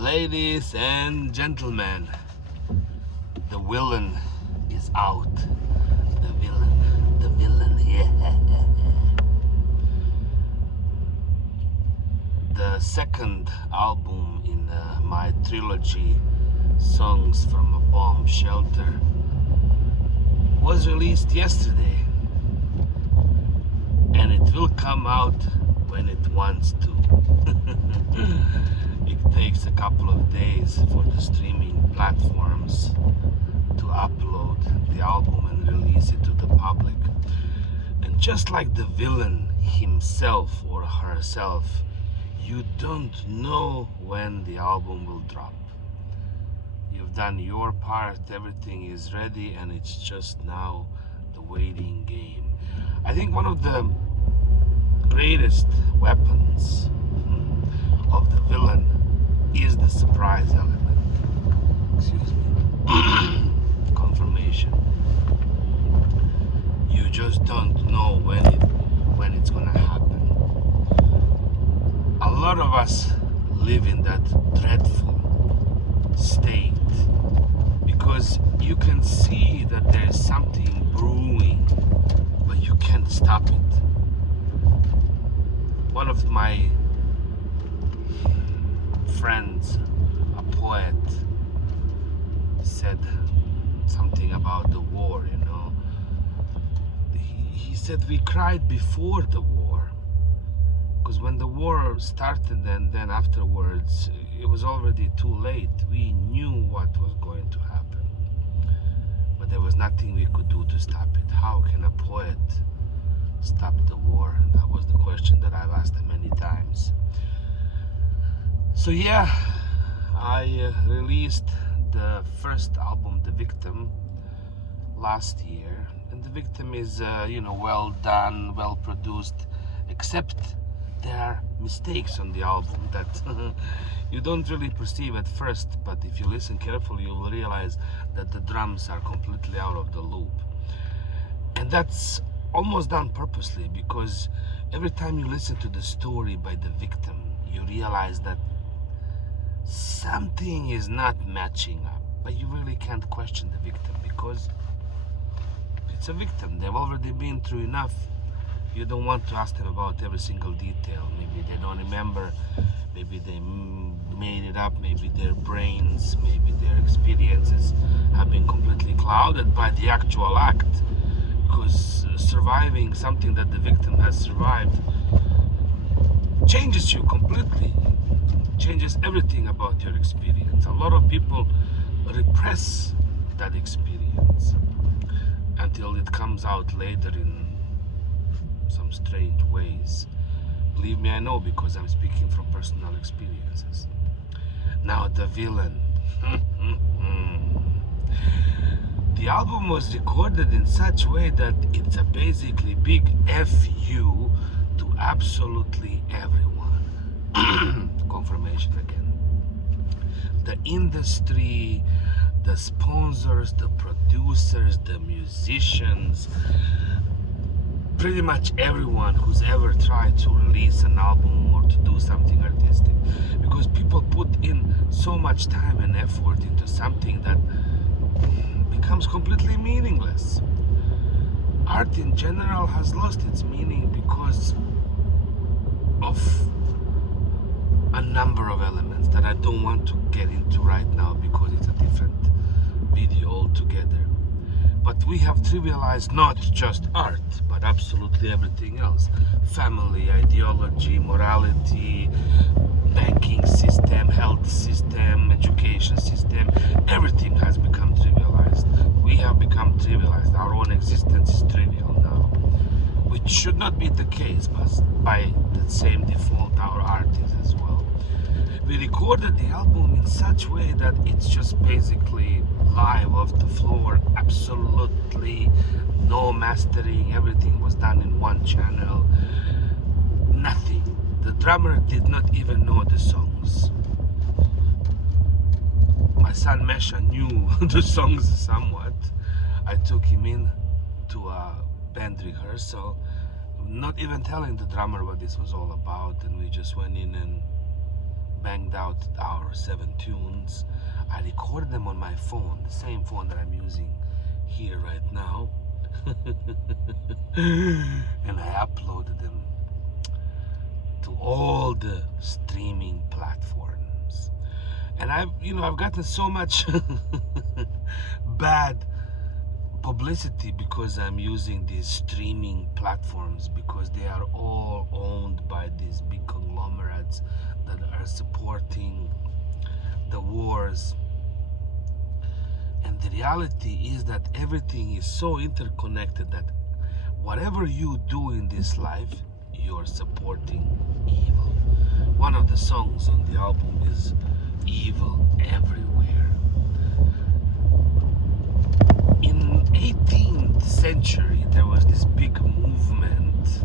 Ladies and gentlemen, the villain is out. The villain, yeah. The second album in my trilogy, Songs from a Bomb Shelter, was released yesterday, and it will come out when it wants to. It takes a couple of days for the streaming platforms to upload the album and release it to the public. And just like the villain himself or herself, you don't know when the album will drop. You've done your part, everything is ready, and it's just now the waiting game. I think one of the greatest weapons of the villain is the surprise element. Excuse me. Confirmation. You just don't know when it's gonna happen. A lot of us live in that dreadful state because you can see that there's something brewing, but you can't stop it. One of my friends, a poet, said something about the war, you know. He said we cried before the war, because when the war started and then afterwards, it was already too late. We knew what was going to happen, but there was nothing we could do to stop it. How can a poet stop the war? That was the question that I've asked him many times. So yeah, I released the first album, The Victim, last year, and The Victim is well done, well produced, except there are mistakes on the album that you don't really perceive at first, but if you listen carefully you will realize that the drums are completely out of the loop. And that's almost done purposely, because every time you listen to the story by the victim, you realize that something is not matching up. But you really can't question the victim, because it's a victim. They've already been through enough. You don't want to ask them about every single detail. Maybe they don't remember, maybe they made it up, maybe their brains, maybe their experiences have been completely clouded by the actual act. Because surviving something that the victim has survived changes you completely, changes everything about your experience. A lot of people repress that experience until it comes out later in some strange ways. Believe me, I know, because I'm speaking from personal experiences. Now, the villain. The album was recorded in such a way that it's a basically big FU to absolutely everyone. Confirmation again. The industry, the sponsors, the producers, the musicians, pretty much everyone who's ever tried to release an album or to do something artistic. Because people put in so much time and effort into something that becomes completely meaningless. Art in general has lost its meaning because of a number of elements that I don't want to get into right now, because it's a different video altogether. But we have trivialized not just art, but absolutely everything else. Family, ideology, morality, banking system, health system, education system, everything has become trivialized. We have become trivialized. Our own existence is trivial now, which should not be the case, but by the same default our art is as well. We recorded the album in such a way that it's just basically live off the floor, absolutely no mastering, everything was done in one channel, nothing. The drummer did not even know the songs. My son Mesha knew the songs somewhat. I took him in to a band rehearsal, not even telling the drummer what this was all about, and we just went in and banged out our 7 tunes. I recorded them on my phone, the same phone that I'm using here right now. And I uploaded them to all the streaming platforms. And I've gotten so much bad publicity because I'm using these streaming platforms, because they are all owned by these big conglomerates that are supporting the wars. And the reality is that everything is so interconnected that whatever you do in this life, you're supporting evil. One of the songs on the album is Evil Everywhere. In 18th century, there was this big movement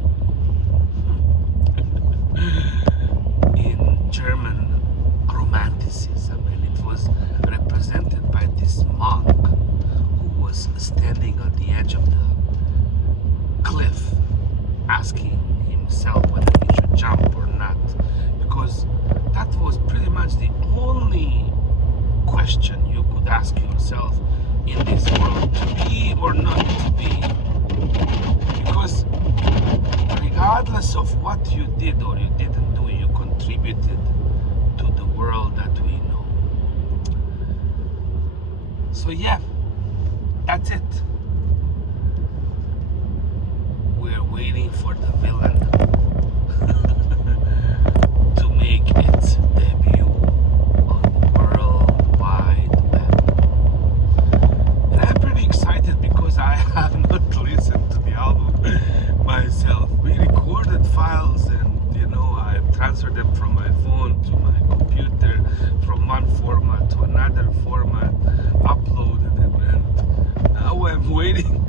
in German Romanticism, and it was represented by this monk who was standing on the edge of the cliff, asking himself whether he should jump or not, because that was pretty much the only question you could ask yourself in this world: to be or not to be. Because regardless of what you did or you didn't do, you contributed to the world that we know. So yeah, that's it. We're waiting for the villain to make its debut on the World Wide Web. And I'm pretty excited because I have not listened to the album myself. We recorded files and I transferred them from my phone to my computer, from one format to another format, uploaded them, and now I'm waiting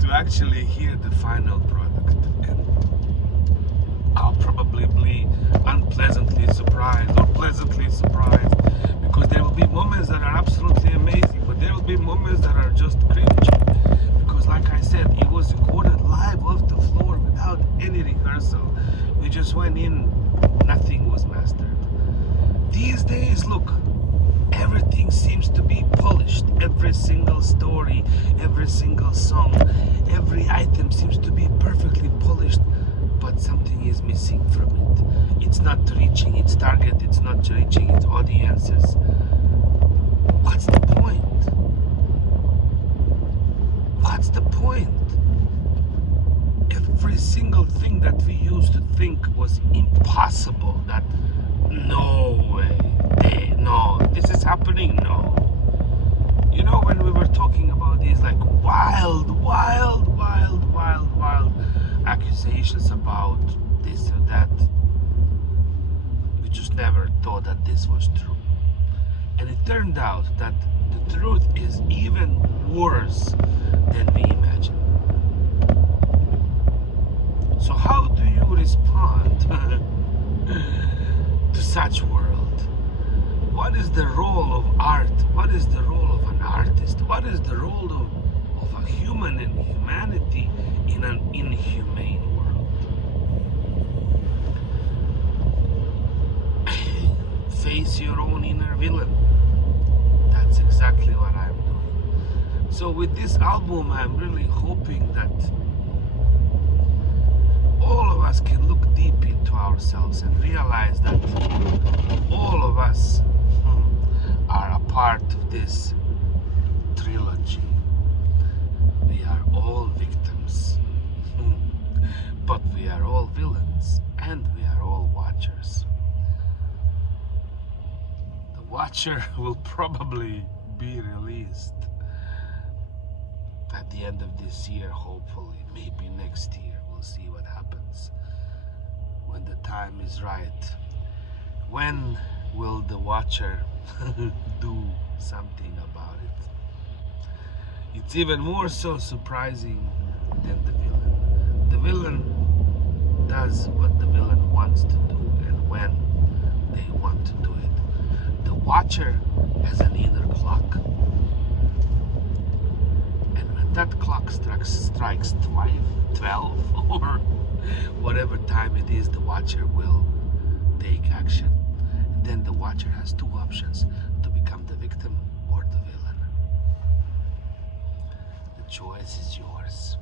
to actually hear the final product. And I'll probably be unpleasantly surprised or pleasantly surprised, because there will be moments that are absolutely amazing, but there will be moments that are just cringe, because like I said, it was recorded live off the floor without any rehearsal. We just went in, nothing was mastered. These days, look, everything seems to be polished. Every single story, every single song, every item seems to be perfectly polished, but something is missing from it. It's not reaching its target, it's not reaching its audiences. What's the point? What's the point? Every single thing that we used to think was impossible, that no way, no, this is happening, no. When we were talking about these like wild accusations about this or that, we just never thought that this was true. And it turned out that the truth is even worse than we imagined. So how do you respond to such world? What is the role of art? What is the role of an artist? What is the role of a human and humanity in an inhumane world? Face your own inner villain. That's exactly what I'm doing. So with this album, I'm really hoping that all of us can look deep into ourselves and realize that all of us are a part of this trilogy. We are all victims, but we are all villains, and we are all watchers. The Watcher will probably be released at the end of this year, hopefully, maybe next year. We'll see what happens when the time is right. When will the Watcher do something about it? It's even more so surprising than the villain. The villain does what the villain wants to do and when they want to do it. The Watcher has an inner clock. And when that clock strikes 12 or whatever time it is, the Watcher will take action. has two options: to become the victim or the villain. The choice is yours.